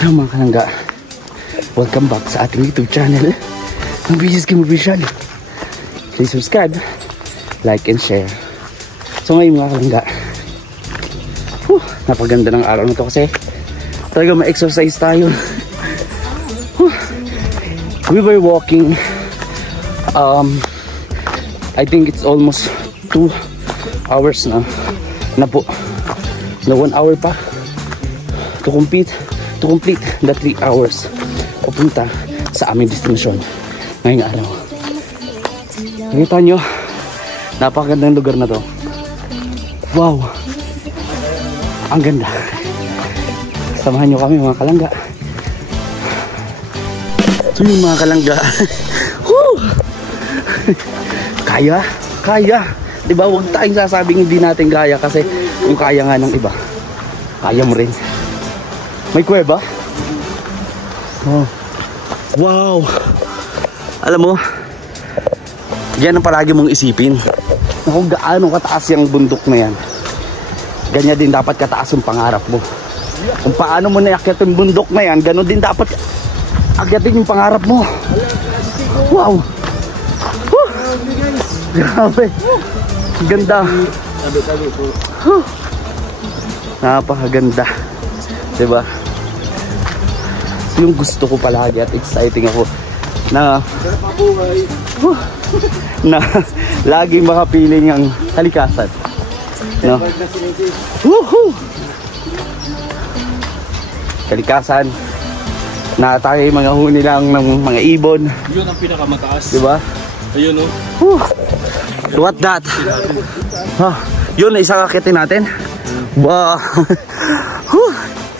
Hello mga kalangga, welcome back sa ating YouTube channel, ang Vicious Game Official. Please subscribe, like and share. So ngayon mga kalangga, napaganda ng araw na ito kasi talaga ma-exercise tayo. We were walking, I think it's almost 2 hours na po, na 1 hour pa to complete the 3 hours papunta sa aming destination ngayong araw. Nakita nyo, napakagandang lugar na to. Wow, ang ganda. Samahan nyo kami mga kalangga. Ito yung mga kalangga. Kaya diba, huwag tayong sasabing hindi natin kaya, kasi kung kaya nga ng iba, kaya mo rin. May kuweba? Oh. Wow! Alam mo, yan ang palagi mong isipin, na kung gaano kataas yung bundok na yan, ganyan din dapat kataas yung pangarap mo. Kung paano mo naakyat yung bundok na yan, gano'n din dapat akyatin yung pangarap mo. Wow! Grabe! Ganda! Napakaganda, diba? Yung gusto ko palagi at exciting ako na laging makapiling ang kalikasan, no? Woohoo! Kalikasan na tayo mga huni lang ng mga ibon. Yun ang pinakamataas, diba? Ayun, oh. What that? Yun, isang akitin natin. Wow.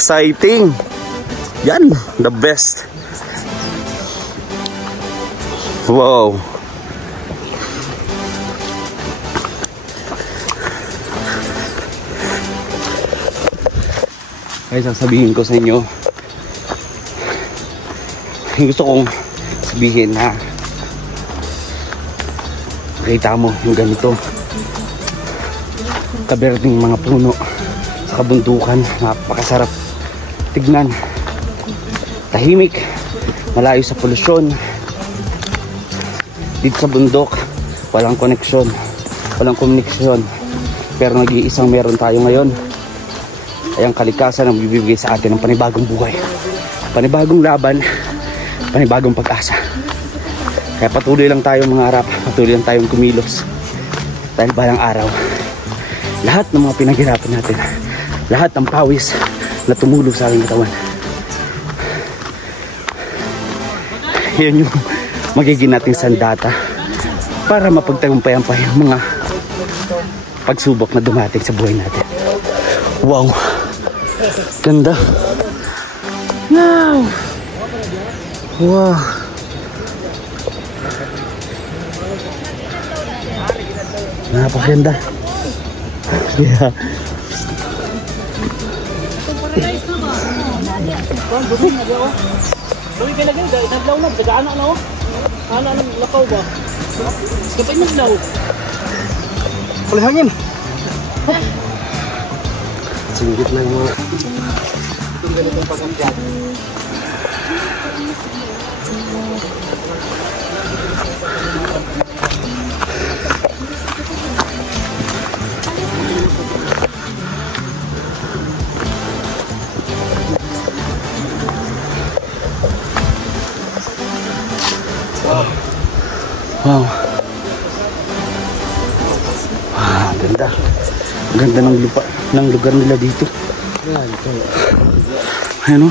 Exciting. Yan, the best. Wow. Ay, sasabihin ko sa inyo, gusto kong sabihin na nakita mo yung ganito kaberdeng mga puno sa kabundukan, napakasarap tignan, tahimik, malayo sa polusyon. Dito sa bundok walang koneksyon, walang komunikasyon, pero nag-iisang meron tayo ngayon ay ang kalikasan ang bibigay sa atin ng panibagong buhay, panibagong laban, panibagong pag-asa. Kaya patuloy lang tayong mangarap, patuloy lang tayong kumilos, dahil balang araw lahat ng mga pinaghirapan natin, lahat ng pawis na tumulong sa ating katawan, yan yung magiging nating sandata para mapagtagumpayan pa yung mga pagsubok na dumating sa buhay natin. Wow, ganda. Wow, wow. Napakaganda. Yeah. Uy, kaya lagi, naglaw na, daga-anak na o. Anak ng lakaw ba? Kapag naglaw. Pali hangin. Singgit na yung mga itong ganitong pag-ampiyan. wow. Ganda. Ganda ng lupa, ng lugar nila dito. Ayan o.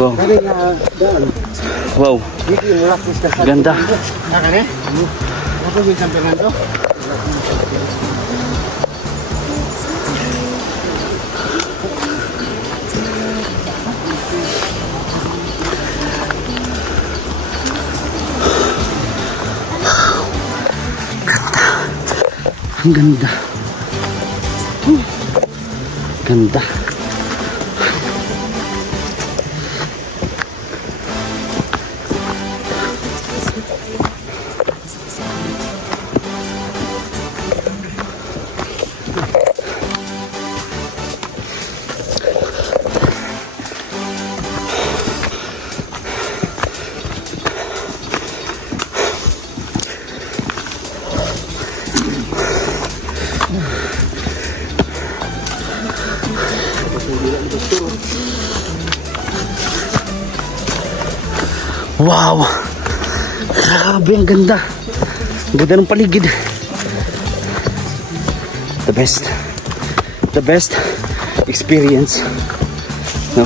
Wow. Wow. Ganda. Ganda. Ang ganda. Ganda. Wow! Grabe, ang ganda. Ang ganda ng paligid. The best. The best experience. No?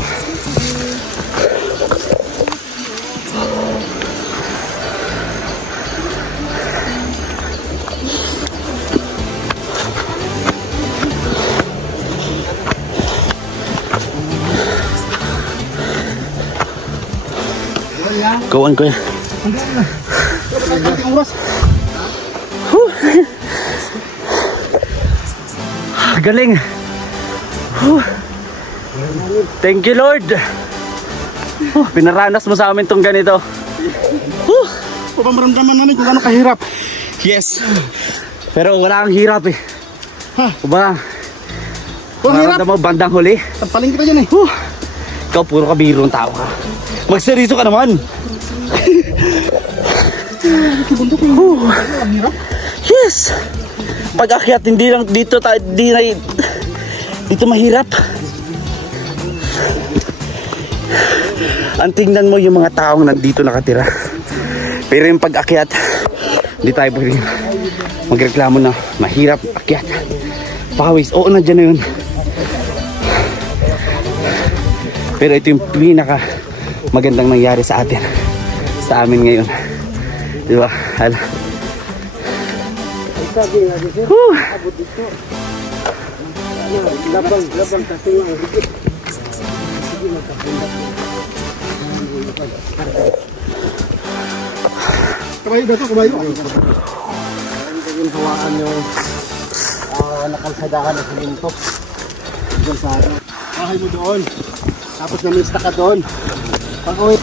Kawan ko yan. Galing. Thank you, Lord. Pinaranas mo sa amin tong ganito. Pamaramdaman namin kung gaano kahirap. Yes. Pero wala kang hirap eh. Ba? Walang hirap. Mo bandang huli. Tampaling kita dyan eh. Ikaw puro kabirong tao ka. Magseryoso ka naman. Yes. Pag-akyat hindi lang dito dito mahirap. Ang tingnan mo yung mga taong nandito nakatira. Pero yung pag-akyat, hindi tayo pwedeng magreklamo na mahirap akyat. Pawis, oo, nandiyan na yun. Pero ito yung pinaka magandang nangyari sa atin, sa amin ngayon. Diba? Hala. Kabayo ba ito? Kabayo? Yung hawaan yung nakalsadahan na siminto. Doon sa ano. Bahay mo doon. Tapos namista ka doon. Pag-uwi.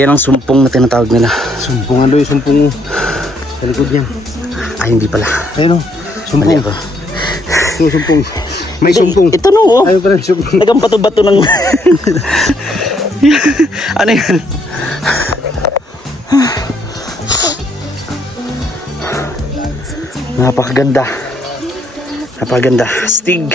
Yan ang sumpong na tinatawag nila. Sumpong ano yung sumpong sa likod niya? Ay, hindi pala. Ayun o. Sumpong. Yung sumpong. May sumpong. Ito no, oh. Ayun pala yung sumpong. Nagampato-bato ng... Ano yan? Napakaganda. Napakaganda. Stig.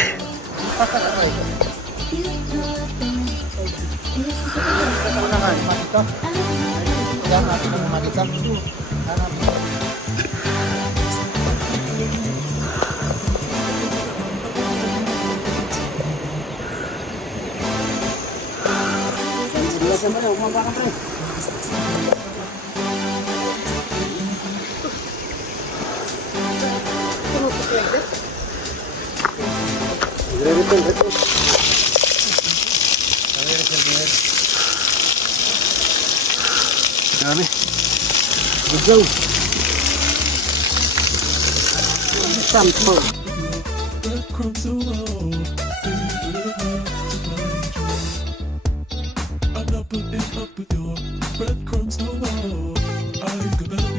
Grabe. Let's go. Sample. Breadcrumbs all over. I could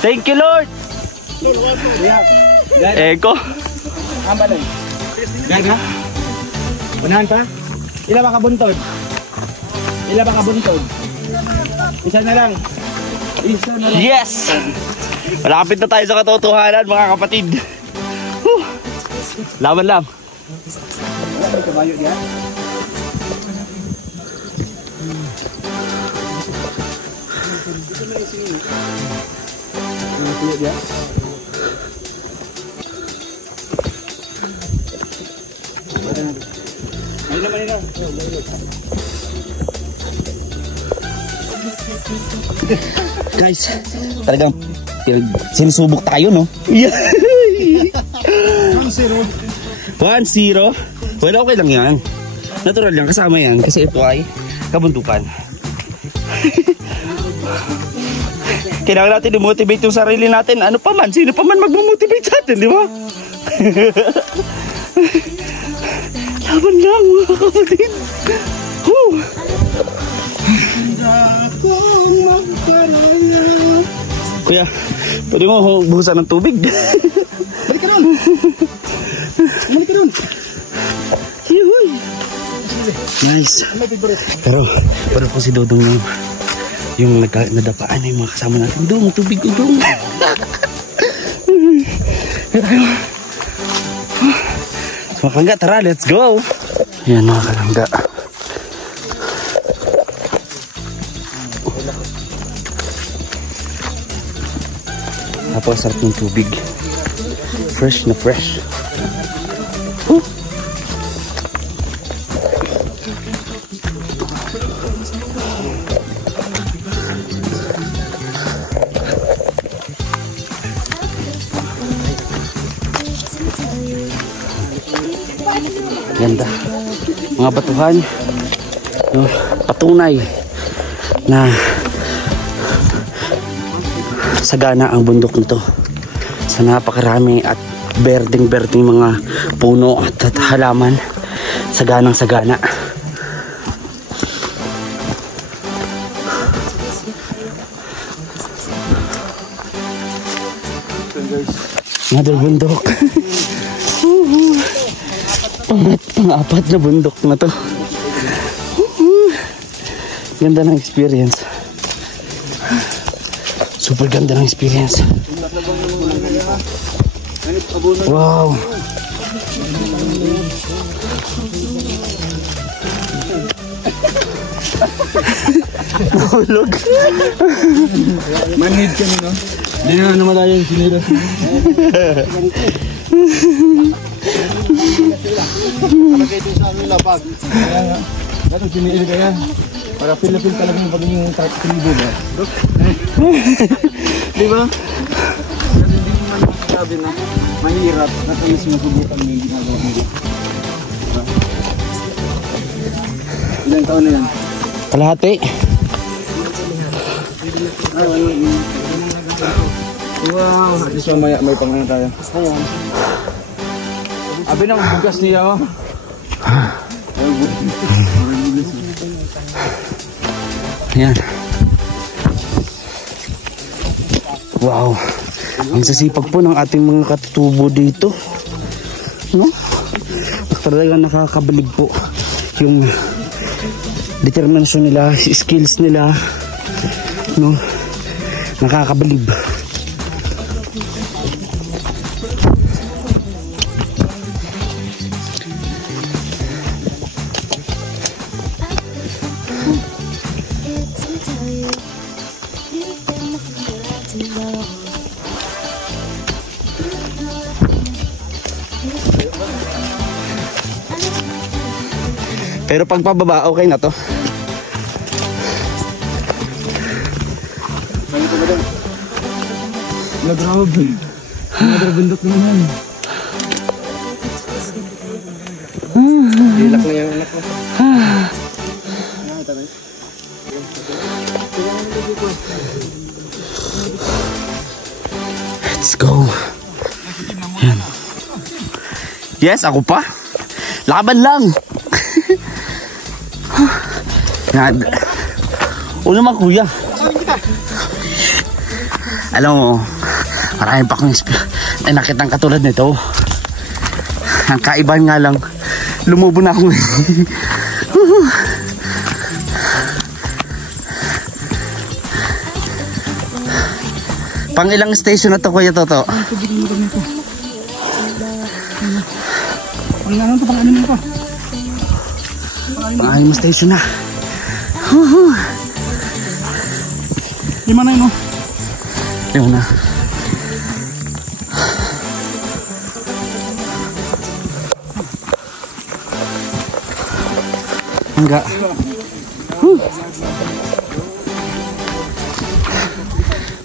Thank you, Lord. Eko. Ambalay. Yan ha? Unahan pa? Ila ba kabuntod? Ila ba kabuntod? Isa na lang. Isa na lang. Yes! Malapit na tayo sa katotohanan, mga kapatid. Whew. Laban lang. May kabayo diyan. Guys, talagang sinusubok tayo, no? Yeah. 1-0. 1-0. Well, okay lang yan. Natural yan, kasama yan. Kasi ito ay kabundukan. Kailangan natin i-motivate yung sarili natin. Ano pa man, sino pa man mag-motivate sa atin, di ba? Laban lang, mga kapatid. Kuya, pwede mo buhusan ng tubig. Balik ka doon. Balik ka doon. Nice. Pero po si Dodong yung nadapaan yung mga kasama natin. Dong, tubig, Dong. So, mga kalangga, tara, let's go. Ayan, mga kalangga. Napakasarap ng tubig. Fresh na fresh. Ganda. Mga batuhan, no, patunay na sagana ang bundok nito sa napakarami at berdeng-berdeng mga puno at halaman. Saganang sagana. Another bundok. Pang-apat na bundok na to. Ganda ng experience. Super ganda ng experience. Wow. Nahulog. Manhid kami, no? Hindi na naman tayo yung sinilas. Palagay din sa aming lapag. Kaya nga, dato siniil ka yan. Para feel-feel talaga yung pagiging tribo ba? Di ba? Kasi hindi naman sabi na mahirap na tayo sinusubukan mo yung ginagawa mo. Ilang taon na yan? Kalahati. Wow, at least mamaya may pangalan tayo. Abi nang bugas niya, oh. Ayan. Wow. Ang sasipag po ng ating mga katutubo dito. No? Talagang nakakabilib po yung determinasyon nila, skills nila. No? Nakakabilib. Pero pag pababa, okay na to. Grabe. Another bundok naman. Hilak na yung anak ko. Let's go. Yan. Yes, ako pa. Laban lang. Yan. O naman kuya. Alam mo, marami pa akong nakitang katulad nito. Ang kaibahan nga lang, lumubo na ako. Pang ilang station na to, Kuya Toto? Pang-anim station na. Lima na yun, oh. Lima na. Enggak.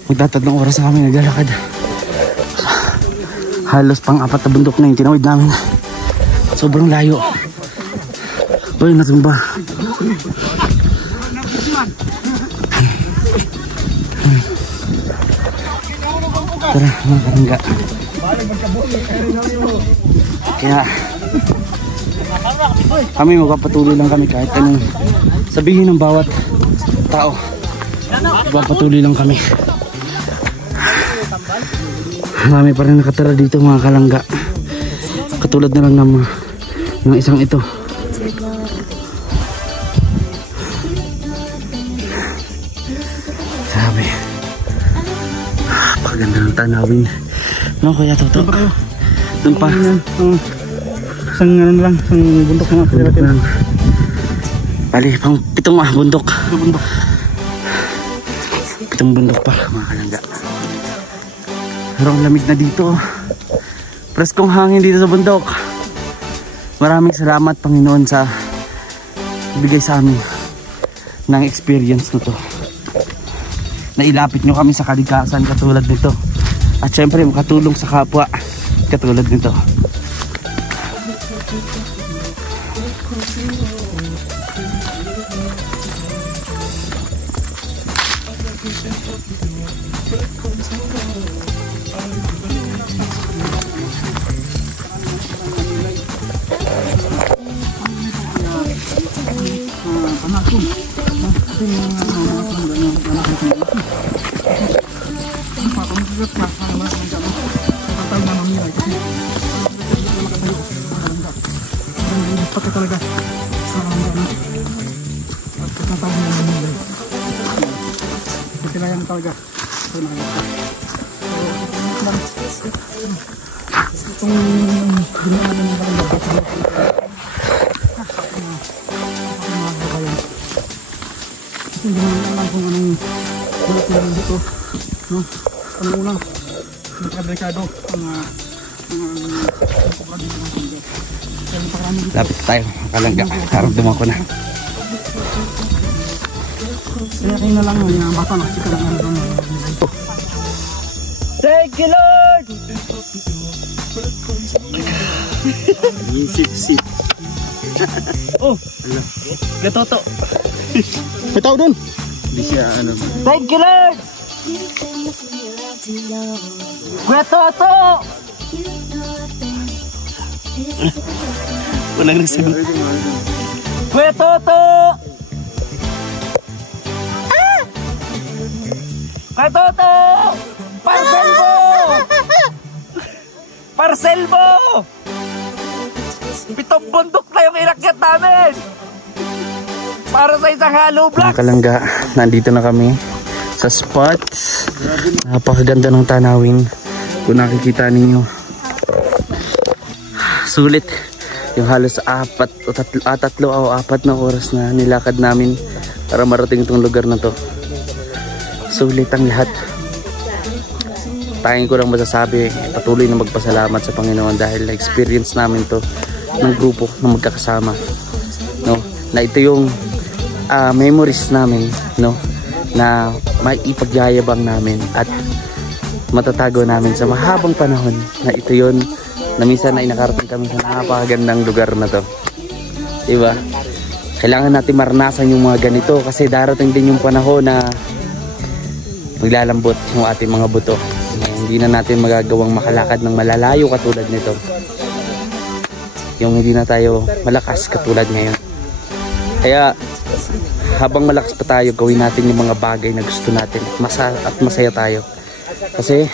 Magtatatlong oras na kami naglalakad. Halos pang-4 na bundok na yung tinawid namin. Sobrang layo. Uy, natumba. Tara, mga karangga. Kaya kami magpapatuloy lang kami kahit anong sabihin ng bawat tao. Magpapatuloy lang kami. Marami pa rin nakatira dito mga kalangga. Katulad na lang ng isang ito. Sabi, paganda ng tanawin. No, Kuya Toto? Doon pa. Isang ano lang, isang bundok na bundok lang. Bali, pang 7 bundok. 7 bundok pa mga kalangga. Pero ang lamig na dito. Preskong hangin dito sa bundok. Maraming salamat Panginoon sa bigay sa amin ng experience na to. Nailapit nyo kami sa kalikasan katulad nito. At syempre makatulong sa kapwa katulad nito. Talaga sila yang talaga itong ginaan ng talaga kasi ginaan lang kung anong bulat na dito, no? Unang-unang nagkadelikado ang Lapit tayo, kalangga. Karamdaman ko na. Kaya kayo na lang yung bata na sika lang ano doon. Thank you, Lord! Sip. Oh! Ala. Gatoto. May tao doon! Hindi siya ano. Thank you, Lord! Gatoto! Walang nagsagot. Kuya Toto! Ah! Kuya Toto! Parcel mo! Parcel mo! 7 bundok na yung inakyat namin! Para sa isang hollow block! Mga kalangga, nandito na kami sa spot. Napakaganda ng tanawin. Kung nakikita ninyo, sulit yung halos 4 o 4 na oras na nilakad namin para marating itong lugar na to. Sulit ang lahat. Tanging ko lang masasabi, patuloy na magpasalamat sa Panginoon dahil na-experience namin to ng grupo na magkakasama, no? Na ito yung memories namin, no? Na maipagyayabang namin at matatago namin sa mahabang panahon, na ito yun na minsan ay nakarating kami sa napakagandang lugar na to, diba? Kailangan natin maranasan yung mga ganito kasi darating din yung panahon na maglalambot yung ating mga buto. Hindi na natin magagawang makalakad ng malalayo katulad nito, yung hindi na tayo malakas katulad ngayon. Kaya habang malakas pa tayo, gawin natin yung mga bagay na gusto natin at masaya tayo. Kasi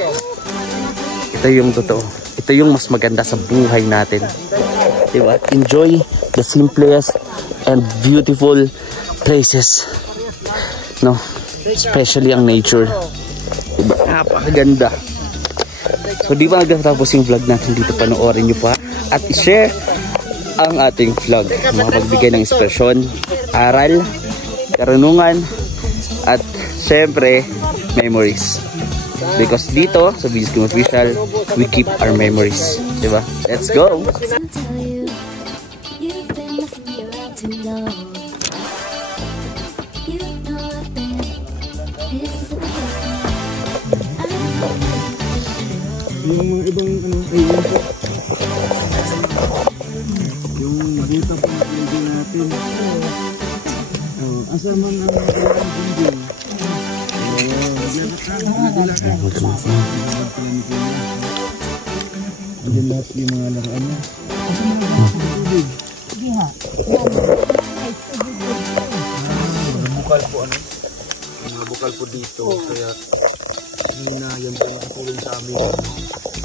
ito yung totoo. Ito yung mas maganda sa buhay natin. Diba? Enjoy the simplest and beautiful places. No? Especially ang nature. Diba? Napakaganda. So di ba nagtatapos yung vlog natin dito, panoorin nyo pa at i-share ang ating vlog. Makapagbigay ng inspirasyon, aral, karunungan, at syempre memories. Because dito sa Viscom Official, we keep our memories. Diba? Let's go! Yung mga ibang ano, ayun po. Yung buta po na pinag natin. Asama nga mga kailangan din. Diyan lahat yung mga laruan niya. Bukal po ano? Mga bukal po dito. Kaya yan po nakatulong sa amin.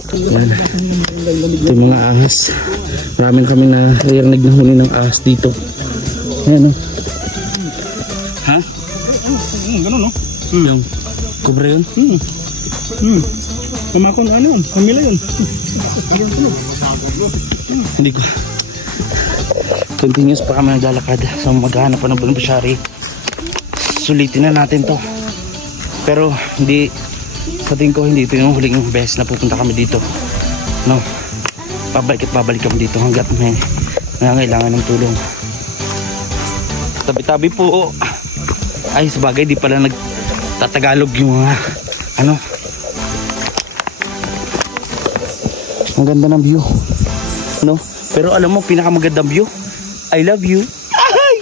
Ito yung mga ahas. Maraming kami na narinig na huli ng ahas dito. Ayan o. Ha? Ganun no? Yung kubra yun? Kamakon ano yun? Kamila yun. Hindi ko. Continuous pa kami naglalakad. So maghahanap pa ng beneficiary. Sulitin na natin to. Pero hindi, sa tingin ko hindi ito yung huling beses na pupunta kami dito. No? Pabalik at pabalik kami dito hanggat may nangangailangan ng tulong. Tabi-tabi po. Ay, sabagay, di pala nagtatagalog yung mga ano. Ang ganda ng view. No? Pero alam mo, pinakamagandang view, I love you. Ay!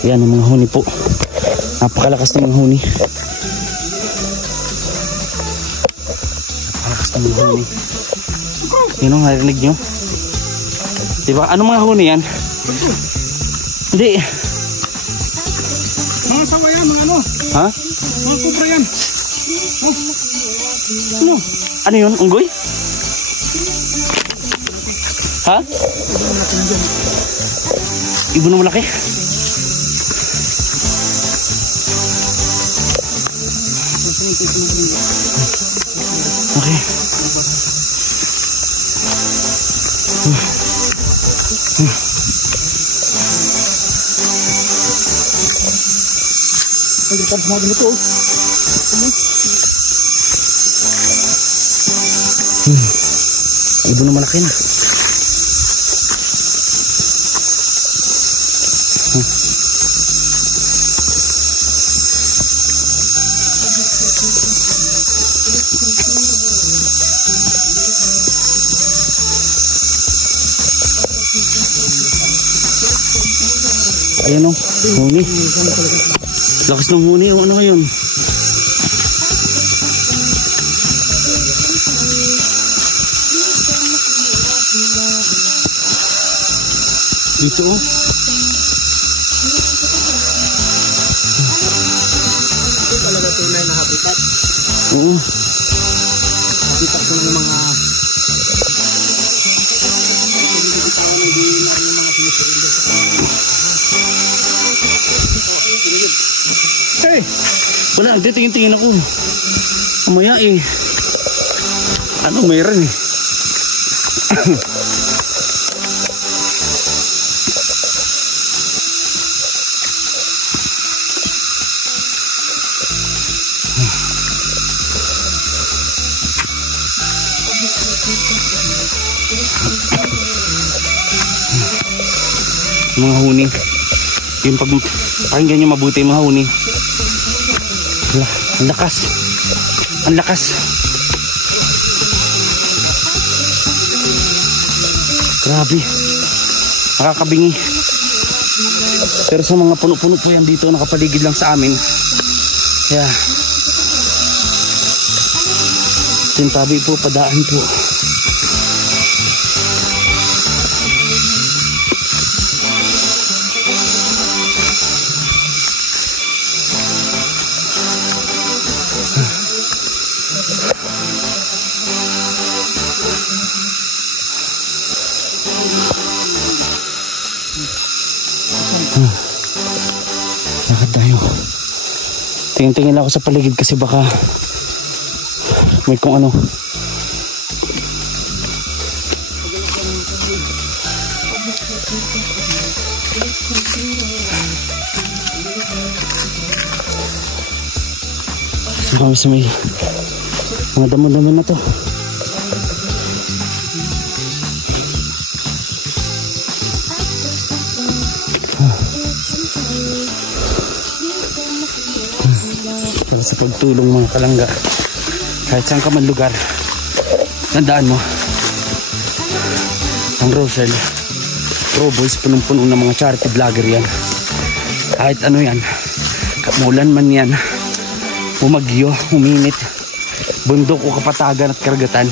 Yan ang mga huni po. Napakalakas ng mga huni. Napakalakas ng mga huni. Yun ang narinig nyo. Diba? Anong mga huni yan? Hindi. Mga sawa yan, mga ano? Ha? Mga kubra yan. Ano? Ano yun? Unggoy? Ha? Ibon na malaki? Okay. Ibon na malaki na. Ayan o, huni. Lakas ng huni o ano ngayon? Dito o. Ito talaga tunay na habitat. Oo. Habitat ko ng mga hey! Wala, titingin-tingin ako. Mamaya eh. Ano, mayroon eh. Mga huni. Yung pag pakinggan nyo mabuti mga huni. Ang lakas. Ang lakas. Grabe. Nakakabingi. Pero sa mga puno-puno po yan dito, nakapaligid lang sa amin. Kaya Sintabi po, padaan po. Lakad tayo. Tingin-tingin ako sa paligid kasi baka may kung ano. Kami sa may mga damo-damo na to. Pero sa pagtulong mga kalangga, kahit saan ka man lugar, tandaan mo ang Rochelle Roboys, punong-puno ng mga charity vlogger yan. Kahit ano yan, kamulan man yan, umagyo, uminit, bundok o kapatagan at karagatan,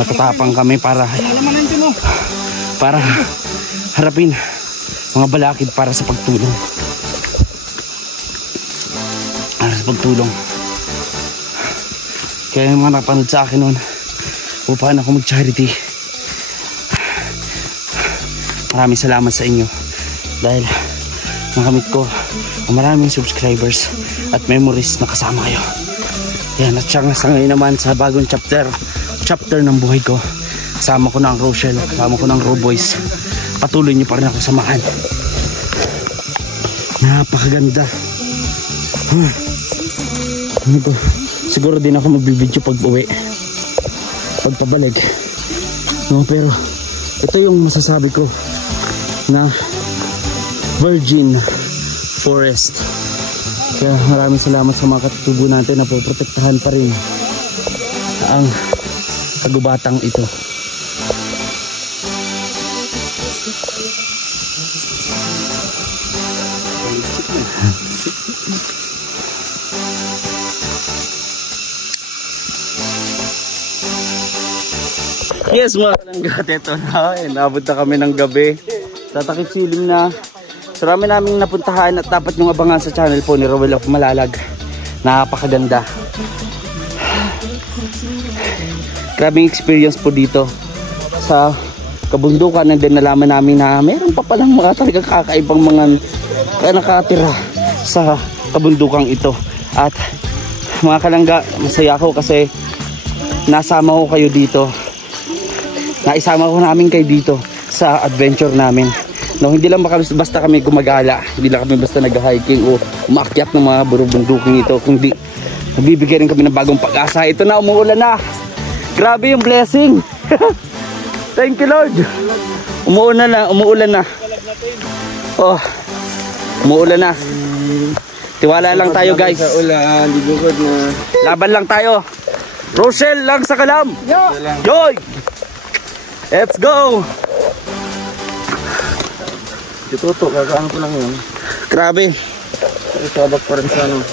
matatapang kami para harapin mga balakid para sa pagtulong. Kaya yung mga napanood sa akin noon, upaan ako mag-charity. Maraming salamat sa inyo dahil nakamit ko ang maraming subscribers at memories na kasama kayo. Yan, at siya nga sa ngayon naman sa bagong chapter ng buhay ko. Kasama ko na ang Rochelle, kasama ko na ang Roboys. Patuloy niyo pa rin ako samahan. Napakaganda. Ano to? Siguro din ako magbibideo pag uwi, pagpabalik, no? Pero ito yung masasabi ko na virgin forest. Kaya maraming salamat sa mga katutubo natin na poprotektahan pa rin ang kagubatang ito. Yes mga kalanggat, ito na, nabot na kami ng gabi. Tatakip silim na. Sarami naming napuntahan at dapat nyung abangan sa channel po ni Rowell of Malalag. Napakaganda. Grabing experience po dito sa kabundukan, and then nalaman namin na meron pa palang mga talagang kakaibang mga nakatira sa kabundukang ito. At mga kalangga, masaya ako kasi nasama ko kayo dito. Naisama ko namin kayo dito sa adventure namin. No, hindi lang basta kami gumagala, hindi lang kami basta nag-hiking o umakyat ng mga burubunduking ito, kundi nagbibigay rin kami ng bagong pag-asa. Ito na, umuulan na. Grabe yung blessing. Thank you Lord. Umuulan na. Oh, umuulan na. Tiwala lang tayo guys. Sa ulan, digugod na. Laban lang tayo. Rochelle lang sa kalam. Yoy! Let's go! Dito to, kakaano ko lang yun. Grabe. Sabak pa rin sa ano.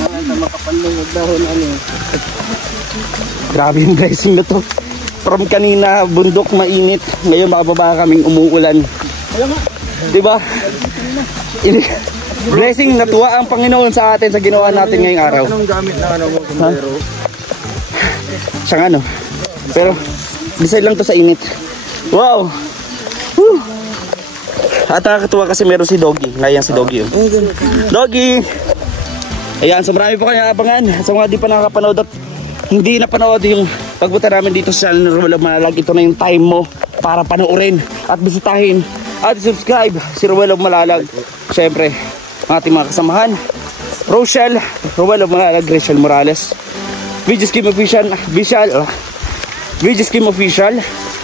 Sa makapandong magdahon ano. Grabe yung blessing na to. From kanina, bundok mainit. Ngayon mababa kaming umuulan. Diba? Blessing, natuwa ang Panginoon sa atin sa ginawa natin ngayong araw. Anong gamit na ano mo, kumbero? Siyang ano. Pero, decide lang to sa init. Wow! Woo! At nakakatuwa kasi meron si Doggy. Ngayon si Doggy yun. Doggy! Ayan, so marami po kayo abangan. Sa mga di pa nakakapanood at hindi napanood yung pagpunta namin dito sa channel Rowell of Malalag, ito na yung time mo para panoorin at bisitahin at subscribe si Rowell of Malalag. Siyempre, ang ating mga kasamahan, Rochelle, Rowell of Malalag, Rachel Morales, VJ Skim Official,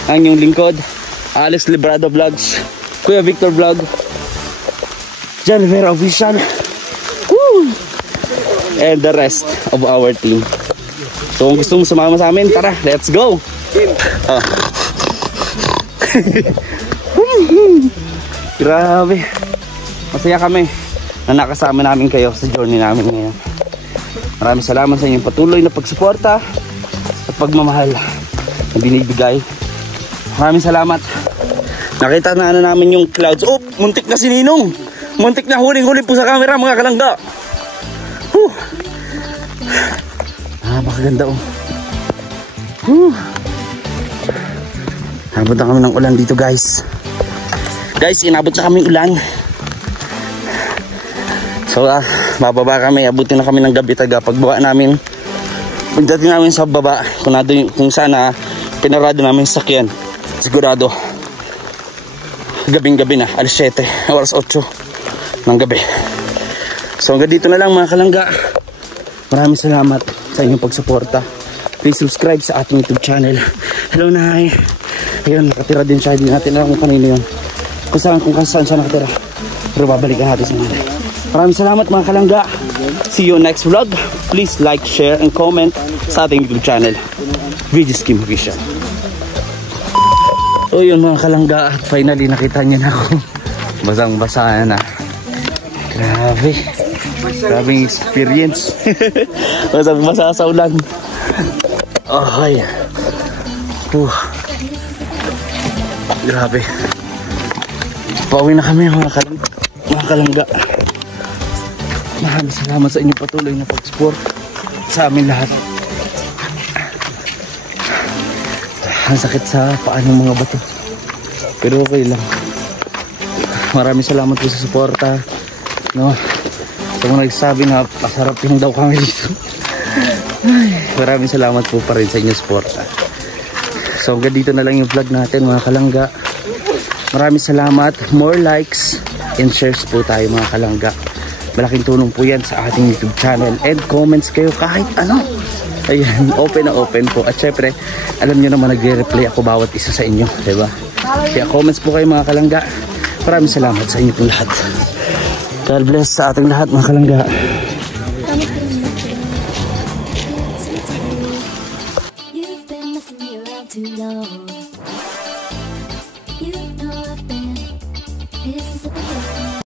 ang inyong lingkod, Alex Librado Vlogs, Kuya Victor Vlog, John Rivera Official, woo! And the rest of our team. So kung gusto mo sumama sa amin, tara, let's go! Oh. Grabe, masaya kami na nakasama namin kayo sa journey namin ngayon. Maraming salamat sa inyong patuloy na pagsuporta at pagmamahal na binibigay. Maraming salamat. Nakita na namin yung clouds. Oh, muntik na si Ninong. Muntik na huling-huli po sa camera mga kalangga. Napakaganda oh. Inabot na kami ng ulan dito guys. Guys, inabot na kami ulan. So bababa kami, abutin na kami ng gabi taga. Pagbawa namin, pagdating namin sa baba, kung sana pinarado namin sa sakyan, sigurado gabing-gabi na, alas 7, alas 8 ng gabi. So hanggang dito na lang mga kalangga. Maraming salamat sa inyong pagsuporta. Please subscribe sa ating YouTube channel. Hello Nay. Ayun, nakatira din siya. Hindi natin alam kung kanino yun. Kung saan siya nakatira. Pero babalikan natin sa nanay. Maraming salamat mga kalangga. See you next vlog. Please like, share, and comment sa ating YouTube channel, VG's Kim Official. O yun mga kalangga. At finally nakita niyo na ako. Basang-basa na. Grabe. Grabing experience. Basang-basa sa ulan. Okay. Grabe. Pauwi na kami mga kalangga. Maraming salamat sa inyong patuloy na pag-support sa amin lahat. Ang sakit sa paa ng mga bato, pero okay lang. Maraming salamat po sa suporta, no? Sa mga nagsabi na pasarap yung daw kami dito. Maraming salamat po pa rin sa inyong suporta. So hanggang dito na lang yung vlog natin mga kalangga. Maraming salamat. More likes and shares po tayo mga kalangga. Malaking tulong po yan sa ating YouTube channel. And comments kayo kahit ano. Ayan, open na open po. At syempre, alam nyo naman nagre-reply ako bawat isa sa inyo, diba? Kaya comments po kayo mga kalangga. Maraming salamat sa inyo po lahat. God bless sa ating lahat mga kalangga. You've been messing me around too long.